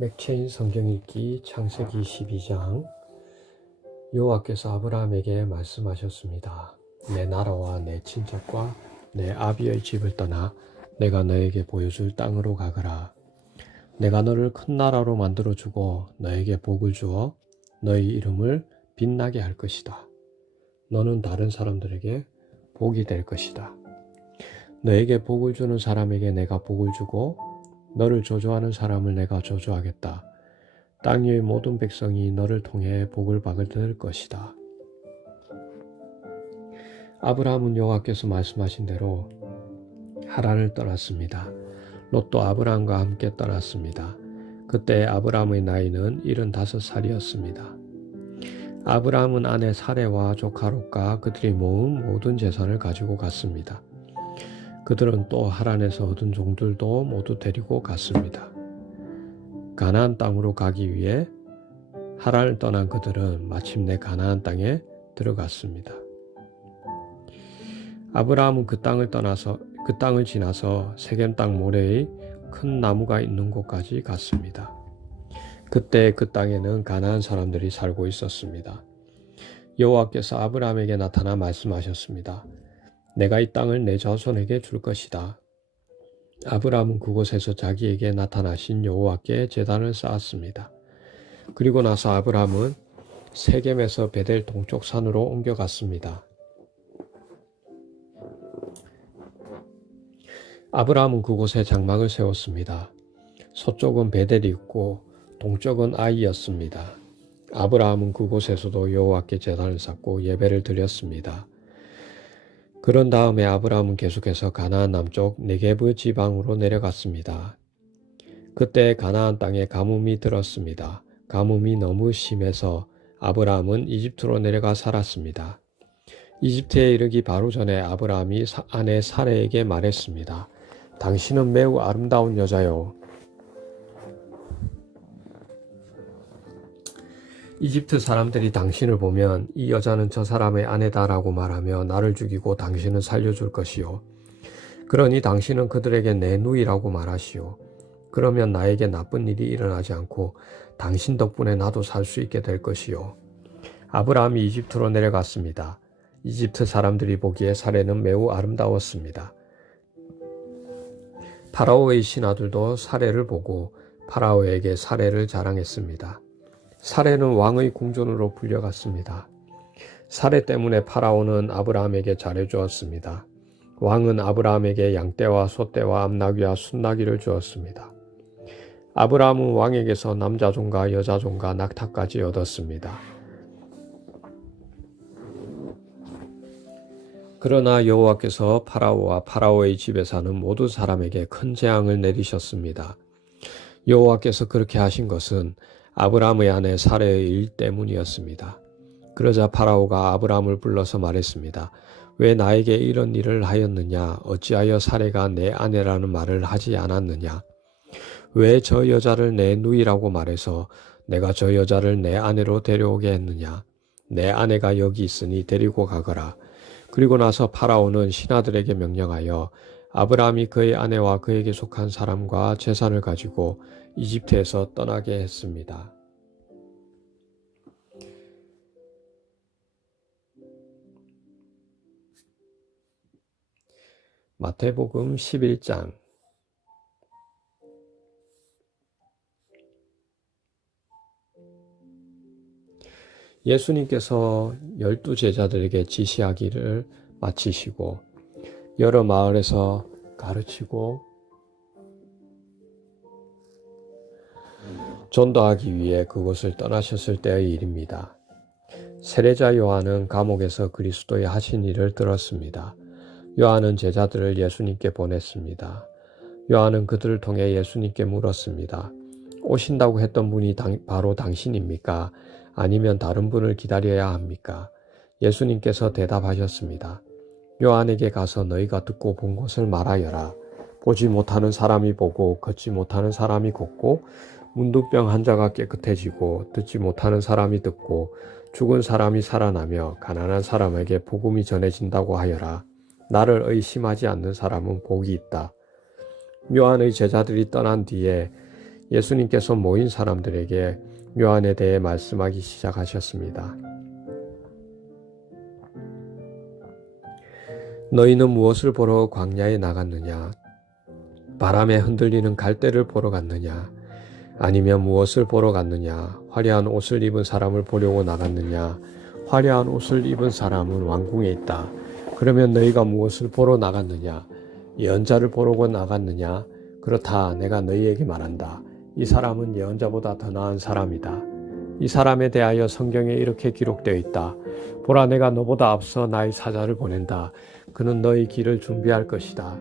맥체인 성경읽기 창세기 12장. 여호와께서 아브라함에게 말씀하셨습니다. 내 나라와 내 친척과 내 아비의 집을 떠나 내가 너에게 보여줄 땅으로 가거라. 내가 너를 큰 나라로 만들어주고 너에게 복을 주어 너희 이름을 빛나게 할 것이다. 너는 다른 사람들에게 복이 될 것이다. 너에게 복을 주는 사람에게 내가 복을 주고 너를 저주하는 사람을 내가 저주하겠다. 땅 위의 모든 백성이 너를 통해 복을 받을 것이다. 아브라함은 여호와께서 말씀하신 대로 하란을 떠났습니다. 롯도 아브라함과 함께 떠났습니다. 그때 아브라함의 나이는 75살이었습니다. 아브라함은 아내 사레와 조카 롯과 그들이 모은 모든 재산을 가지고 갔습니다. 그들은 또 하란에서 얻은 종들도 모두 데리고 갔습니다. 가나안 땅으로 가기 위해 하란을 떠난 그들은 마침내 가나안 땅에 들어갔습니다. 아브라함은 그 땅을 지나서 세겜 땅 모래의 큰 나무가 있는 곳까지 갔습니다. 그때 그 땅에는 가나안 사람들이 살고 있었습니다. 여호와께서 아브라함에게 나타나 말씀하셨습니다. 내가 이 땅을 내 자손에게 줄 것이다. 아브라함은 그곳에서 자기에게 나타나신 여호와께 제단을 쌓았습니다. 그리고 나서 아브라함은 세겜에서 베델 동쪽 산으로 옮겨갔습니다. 아브라함은 그곳에 장막을 세웠습니다. 서쪽은 베델이 있고 동쪽은 아이였습니다. 아브라함은 그곳에서도 여호와께 제단을 쌓고 예배를 드렸습니다. 그런 다음에 아브라함은 계속해서 가나안 남쪽 네게브 지방으로 내려갔습니다. 그때 가나안 땅에 가뭄이 들었습니다. 가뭄이 너무 심해서 아브라함은 이집트로 내려가 살았습니다. 이집트에 이르기 바로 전에 아브라함이 아내 사레에게 말했습니다. 당신은 매우 아름다운 여자요. 이집트 사람들이 당신을 보면 이 여자는 저 사람의 아내다라고 말하며 나를 죽이고 당신은 살려줄 것이요. 그러니 당신은 그들에게 내 누이라고 말하시오. 그러면 나에게 나쁜 일이 일어나지 않고 당신 덕분에 나도 살 수 있게 될 것이요. 아브라함이 이집트로 내려갔습니다. 이집트 사람들이 보기에 사레는 매우 아름다웠습니다. 파라오의 신하들도 사레를 보고 파라오에게 사레를 자랑했습니다. 사레는 왕의 궁전으로 불려갔습니다. 사레 때문에 파라오는 아브라함에게 잘해주었습니다. 왕은 아브라함에게 양떼와 소떼와 암나귀와 순나귀를 주었습니다. 아브라함은 왕에게서 남자종과 여자종과 낙타까지 얻었습니다. 그러나 여호와께서 파라오와 파라오의 집에 사는 모든 사람에게 큰 재앙을 내리셨습니다. 여호와께서 그렇게 하신 것은 아브라함의 아내 사레의 일 때문이었습니다. 그러자 파라오가 아브라함을 불러서 말했습니다. 왜 나에게 이런 일을 하였느냐? 어찌하여 사레가 내 아내라는 말을 하지 않았느냐? 왜 저 여자를 내 누이라고 말해서 내가 저 여자를 내 아내로 데려오게 했느냐? 내 아내가 여기 있으니 데리고 가거라. 그리고 나서 파라오는 신하들에게 명령하여 아브라함이 그의 아내와 그에게 속한 사람과 재산을 가지고 이집트에서 떠나게 했습니다. 마태복음 11장. 예수님께서 12 제자들에게 지시하기를 마치시고 여러 마을에서 가르치고 전도하기 위해 그곳을 떠나셨을 때의 일입니다. 세례자 요한은 감옥에서 그리스도의 하신 일을 들었습니다. 요한은 제자들을 예수님께 보냈습니다. 요한은 그들을 통해 예수님께 물었습니다. 오신다고 했던 분이 바로 당신입니까? 아니면 다른 분을 기다려야 합니까? 예수님께서 대답하셨습니다. 요한에게 가서 너희가 듣고 본 것을 말하여라. 보지 못하는 사람이 보고 걷지 못하는 사람이 걷고 문둥병 환자가 깨끗해지고 듣지 못하는 사람이 듣고 죽은 사람이 살아나며 가난한 사람에게 복음이 전해진다고 하여라. 나를 의심하지 않는 사람은 복이 있다. 요한의 제자들이 떠난 뒤에 예수님께서 모인 사람들에게 요한에 대해 말씀하기 시작하셨습니다. 너희는 무엇을 보러 광야에 나갔느냐? 바람에 흔들리는 갈대를 보러 갔느냐? 아니면 무엇을 보러 갔느냐? 화려한 옷을 입은 사람을 보려고 나갔느냐? 화려한 옷을 입은 사람은 왕궁에 있다. 그러면 너희가 무엇을 보러 나갔느냐? 예언자를 보러 나갔느냐? 그렇다. 내가 너희에게 말한다. 이 사람은 예언자보다 더 나은 사람이다. 이 사람에 대하여 성경에 이렇게 기록되어 있다. 보라, 내가 너보다 앞서 나의 사자를 보낸다. 그는 너희 길을 준비할 것이다.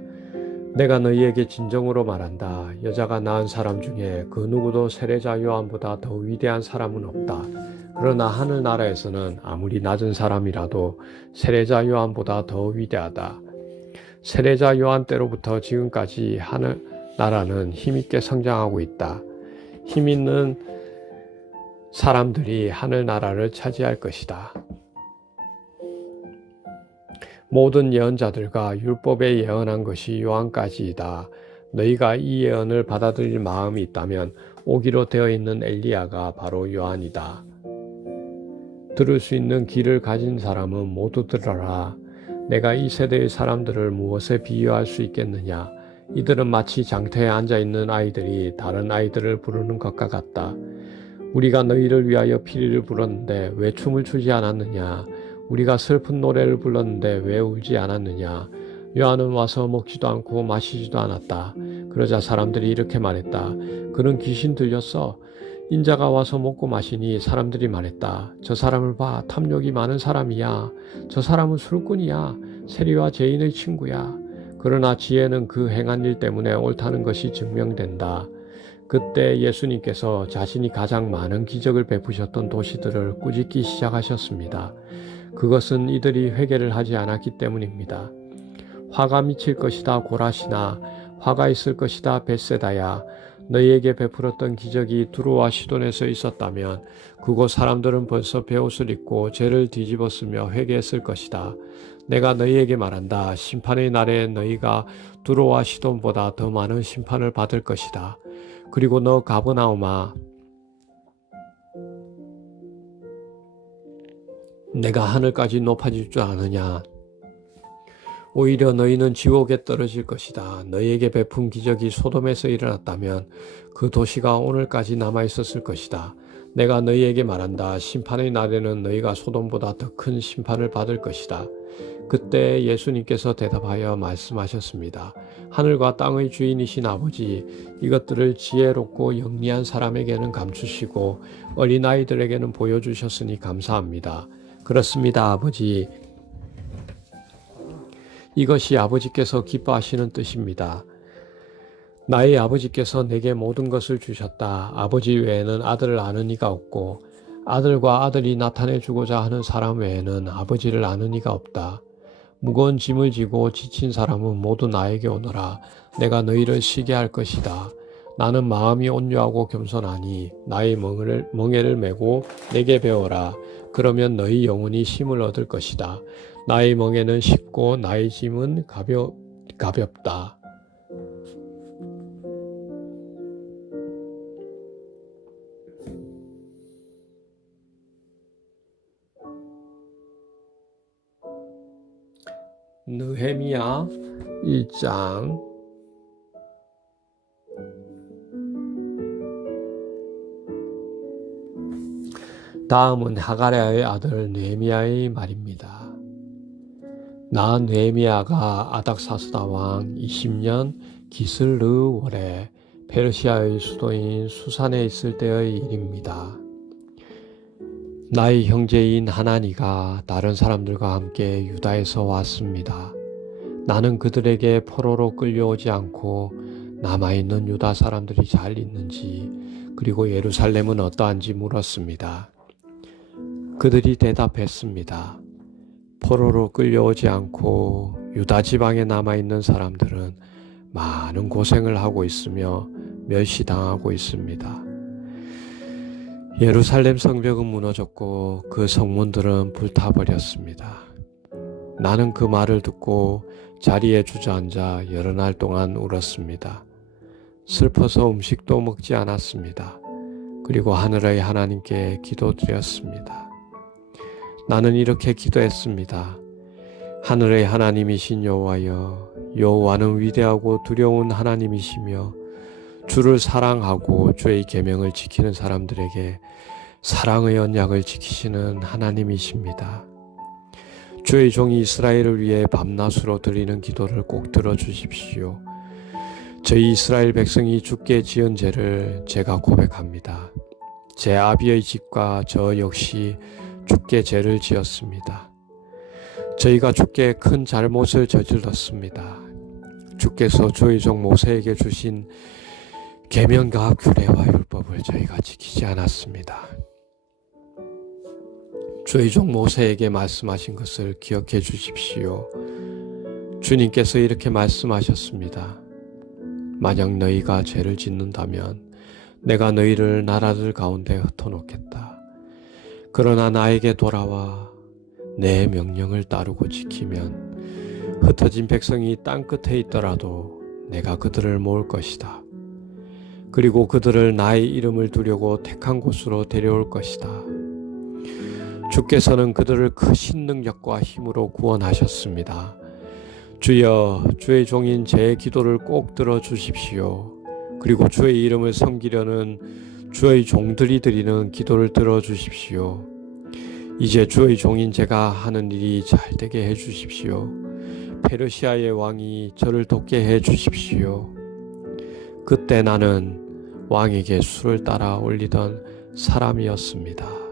내가 너희에게 진정으로 말한다. 여자가 낳은 사람 중에 그 누구도 세례자 요한보다 더 위대한 사람은 없다. 그러나 하늘나라에서는 아무리 낮은 사람이라도 세례자 요한보다 더 위대하다. 세례자 요한 때로부터 지금까지 하늘나라는 힘있게 성장하고 있다. 힘 있는 사람들이 하늘나라를 차지할 것이다. 모든 예언자들과 율법에 예언한 것이 요한까지이다. 너희가 이 예언을 받아들일 마음이 있다면 오기로 되어 있는 엘리야가 바로 요한이다. 들을 수 있는 귀를 가진 사람은 모두 들어라. 내가 이 세대의 사람들을 무엇에 비유할 수 있겠느냐? 이들은 마치 장터에 앉아있는 아이들이 다른 아이들을 부르는 것과 같다. 우리가 너희를 위하여 피리를 불었는데 왜 춤을 추지 않았느냐? 우리가 슬픈 노래를 불렀는데 왜 울지 않았느냐? 요한은 와서 먹지도 않고 마시지도 않았다. 그러자 사람들이 이렇게 말했다. 그는 귀신 들렸어. 인자가 와서 먹고 마시니 사람들이 말했다. 저 사람을 봐. 탐욕이 많은 사람이야. 저 사람은 술꾼이야. 세리와 죄인의 친구야. 그러나 지혜는 그 행한 일 때문에 옳다는 것이 증명된다. 그때 예수님께서 자신이 가장 많은 기적을 베푸셨던 도시들을 꾸짖기 시작하셨습니다. 그것은 이들이 회개를 하지 않았기 때문입니다. 화가 미칠 것이다 고라시나, 화가 있을 것이다 벳세다야. 너희에게 베풀었던 기적이 두로와 시돈에서 있었다면 그곳 사람들은 벌써 베옷을 입고 죄를 뒤집었으며 회개했을 것이다. 내가 너희에게 말한다. 심판의 날에 너희가 두로와 시돈보다 더 많은 심판을 받을 것이다. 그리고 너 가버나움아, 내가 하늘까지 높아질 줄 아느냐? 오히려 너희는 지옥에 떨어질 것이다. 너희에게 베푼 기적이 소돔에서 일어났다면 그 도시가 오늘까지 남아있었을 것이다. 내가 너희에게 말한다. 심판의 날에는 너희가 소돔보다 더 큰 심판을 받을 것이다. 그때 예수님께서 대답하여 말씀하셨습니다. 하늘과 땅의 주인이신 아버지, 이것들을 지혜롭고 영리한 사람에게는 감추시고 어린아이들에게는 보여주셨으니 감사합니다. 그렇습니다, 아버지. 이것이 아버지께서 기뻐하시는 뜻입니다. 나의 아버지께서 내게 모든 것을 주셨다. 아버지 외에는 아들을 아는 이가 없고 아들과 아들이 나타내 주고자 하는 사람 외에는 아버지를 아는 이가 없다. 무거운 짐을 지고 지친 사람은 모두 나에게 오너라. 내가 너희를 쉬게 할 것이다. 나는 마음이 온유하고 겸손하니 나의 멍에를 메고 내게 배워라. 그러면 너희 영혼이 쉼을 얻을 것이다. 나의 멍에는 쉽고 나의 짐은 가볍다. 느헤미야 1장. 다음은 하가랴의 아들 느헤미야의 말입니다. 나 느헤미야가 아닥사스다 왕 20년 기슬르 월에 페르시아의 수도인 수산에 있을 때의 일입니다. 나의 형제인 하나니가 다른 사람들과 함께 유다에서 왔습니다. 나는 그들에게 포로로 끌려오지 않고 남아있는 유다 사람들이 잘 있는지 그리고 예루살렘은 어떠한지 물었습니다. 그들이 대답했습니다. 포로로 끌려오지 않고 유다 지방에 남아있는 사람들은 많은 고생을 하고 있으며 멸시당하고 있습니다. 예루살렘 성벽은 무너졌고 그 성문들은 불타버렸습니다. 나는 그 말을 듣고 자리에 주저앉아 여러 날 동안 울었습니다. 슬퍼서 음식도 먹지 않았습니다. 그리고 하늘의 하나님께 기도드렸습니다. 나는 이렇게 기도했습니다. 하늘의 하나님이신 여호와여, 여호와는 위대하고 두려운 하나님이시며 주를 사랑하고 주의 계명을 지키는 사람들에게 사랑의 언약을 지키시는 하나님이십니다. 주의 종이 이스라엘을 위해 밤낮으로 드리는 기도를 꼭 들어주십시오. 저희 이스라엘 백성이 주께 지은 죄를 제가 고백합니다. 제 아비의 집과 저 역시 주께 죄를 지었습니다. 저희가 주께 큰 잘못을 저질렀습니다. 주께서 주의 종 모세에게 주신 계명과 규례와 율법을 저희가 지키지 않았습니다. 주의 종 모세에게 말씀하신 것을 기억해 주십시오. 주님께서 이렇게 말씀하셨습니다. 만약 너희가 죄를 짓는다면 내가 너희를 나라들 가운데 흩어놓겠다. 그러나 나에게 돌아와 내 명령을 따르고 지키면 흩어진 백성이 땅 끝에 있더라도 내가 그들을 모을 것이다. 그리고 그들을 나의 이름을 두려고 택한 곳으로 데려올 것이다. 주께서는 그들을 크신 능력과 힘으로 구원하셨습니다. 주여, 주의 종인 제 기도를 꼭 들어주십시오. 그리고 주의 이름을 섬기려는 주의 종들이 드리는 기도를 들어주십시오. 이제 주의 종인 제가 하는 일이 잘되게 해주십시오. 페르시아의 왕이 저를 돕게 해주십시오. 그때 나는 왕에게 술을 따라 올리던 사람이었습니다.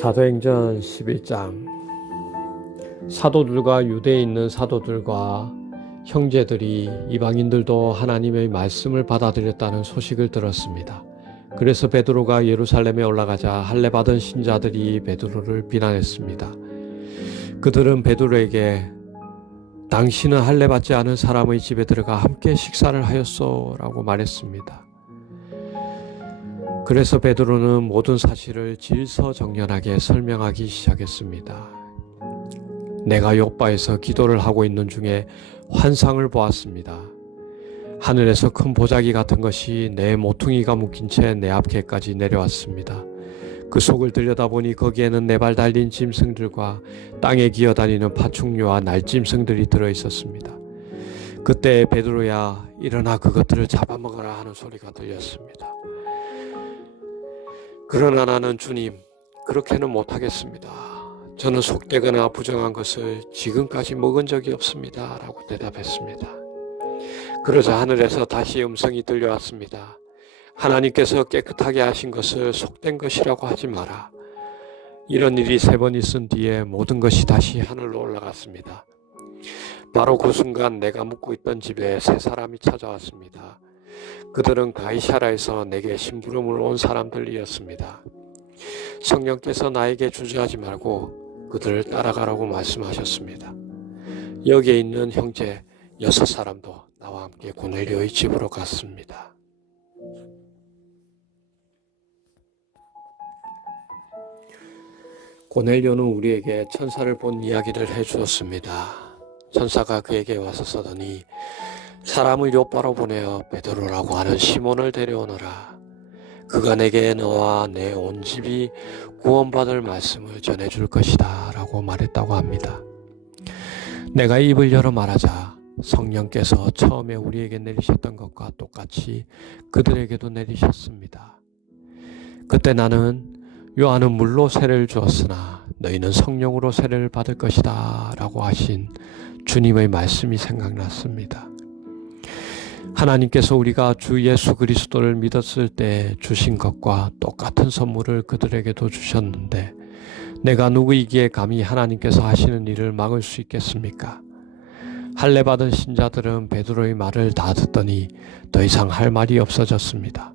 사도행전 11장. 사도들과 유대에 있는 사도들과 형제들이 이방인들도 하나님의 말씀을 받아들였다는 소식을 들었습니다. 그래서 베드로가 예루살렘에 올라가자 할례받은 신자들이 베드로를 비난했습니다. 그들은 베드로에게 당신은 할례받지 않은 사람의 집에 들어가 함께 식사를 하였소 라고 말했습니다. 그래서 베드로는 모든 사실을 질서정연하게 설명하기 시작했습니다. 내가 요바에서 기도를 하고 있는 중에 환상을 보았습니다. 하늘에서 큰 보자기 같은 것이 내 모퉁이가 묶인 채 내 앞에까지 내려왔습니다. 그 속을 들여다보니 거기에는 네 발 달린 짐승들과 땅에 기어다니는 파충류와 날짐승들이 들어있었습니다. 그때 베드로야, 일어나 그것들을 잡아먹어라 하는 소리가 들렸습니다. 그러나 나는 주님, 그렇게는 못하겠습니다. 저는 속되거나 부정한 것을 지금까지 먹은 적이 없습니다 라고 대답했습니다. 그러자 하늘에서 다시 음성이 들려왔습니다. 하나님께서 깨끗하게 하신 것을 속된 것이라고 하지 마라. 이런 일이 3번 있은 뒤에 모든 것이 다시 하늘로 올라갔습니다. 바로 그 순간 내가 묵고 있던 집에 3사람이 찾아왔습니다. 그들은 가이사라에서 내게 심부름을 온 사람들이었습니다. 성령께서 나에게 주저하지 말고 그들을 따라가라고 말씀하셨습니다. 여기에 있는 형제 6사람도 나와 함께 고넬료의 집으로 갔습니다. 고넬료는 우리에게 천사를 본 이야기를 해주었습니다. 천사가 그에게 와서 서더니 사람을 요바로 보내어 베드로라고 하는 시몬을 데려오너라. 그가 내게 너와 내 온 집이 구원받을 말씀을 전해줄 것이다 라고 말했다고 합니다. 내가 입을 열어 말하자 성령께서 처음에 우리에게 내리셨던 것과 똑같이 그들에게도 내리셨습니다. 그때 나는 요한은 물로 세례를 주었으나 너희는 성령으로 세례를 받을 것이다 라고 하신 주님의 말씀이 생각났습니다. 하나님께서 우리가 주 예수 그리스도를 믿었을 때 주신 것과 똑같은 선물을 그들에게도 주셨는데 내가 누구이기에 감히 하나님께서 하시는 일을 막을 수 있겠습니까? 할례받은 신자들은 베드로의 말을 다 듣더니 더 이상 할 말이 없어졌습니다.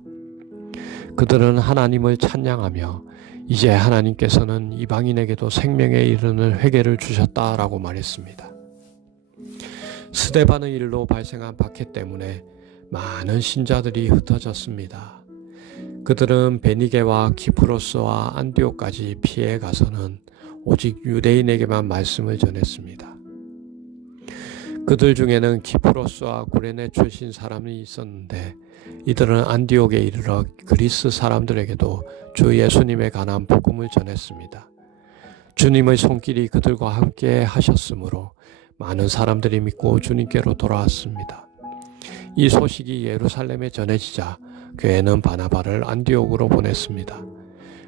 그들은 하나님을 찬양하며 이제 하나님께서는 이방인에게도 생명에 이르는 회개를 주셨다라고 말했습니다. 스데반의 일로 발생한 박해 때문에 많은 신자들이 흩어졌습니다. 그들은 베니게와 키프로스와 안디옥까지 피해 가서는 오직 유대인에게만 말씀을 전했습니다. 그들 중에는 키프로스와 구레네 출신 사람이 있었는데 이들은 안디옥에 이르러 그리스 사람들에게도 주 예수님에 관한 복음을 전했습니다. 주님의 손길이 그들과 함께 하셨으므로 많은 사람들이 믿고 주님께로 돌아왔습니다. 이 소식이 예루살렘에 전해지자 교회는 바나바를 안디옥으로 보냈습니다.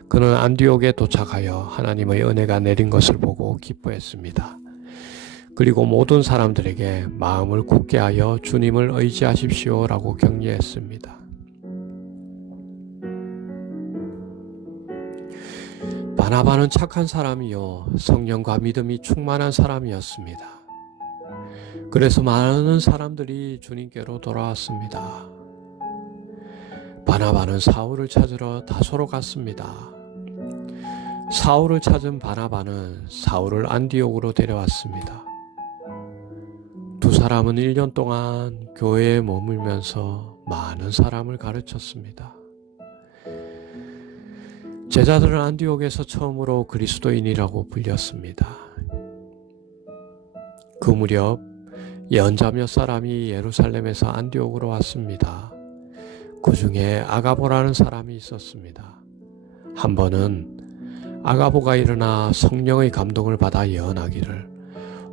그는 안디옥에 도착하여 하나님의 은혜가 내린 것을 보고 기뻐했습니다. 그리고 모든 사람들에게 마음을 굳게 하여 주님을 의지하십시오라고 격려했습니다. 바나바는 착한 사람이요 성령과 믿음이 충만한 사람이었습니다. 그래서 많은 사람들이 주님께로 돌아왔습니다. 바나바는 사울을 찾으러 다소로 갔습니다. 사울을 찾은 바나바는 사울을 안디옥으로 데려왔습니다. 두 사람은 1년 동안 교회에 머물면서 많은 사람을 가르쳤습니다. 제자들은 안디옥에서 처음으로 그리스도인이라고 불렸습니다. 그 무렵 예언자 몇 사람이 예루살렘에서 안디옥으로 왔습니다. 그 중에 아가보라는 사람이 있었습니다. 한 번은 아가보가 일어나 성령의 감동을 받아 예언하기를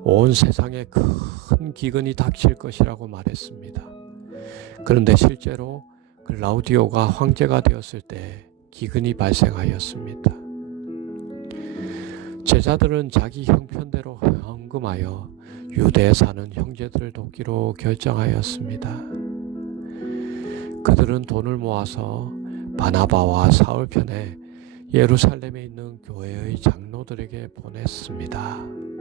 온 세상에 큰 기근이 닥칠 것이라고 말했습니다. 그런데 실제로 글라우디오가 황제가 되었을 때 기근이 발생하였습니다. 제자들은 자기 형편대로 헌금하여 유대에 사는 형제들을 돕기로 결정하였습니다. 그들은 돈을 모아서 바나바와 사울 편에 예루살렘에 있는 교회의 장로들에게 보냈습니다.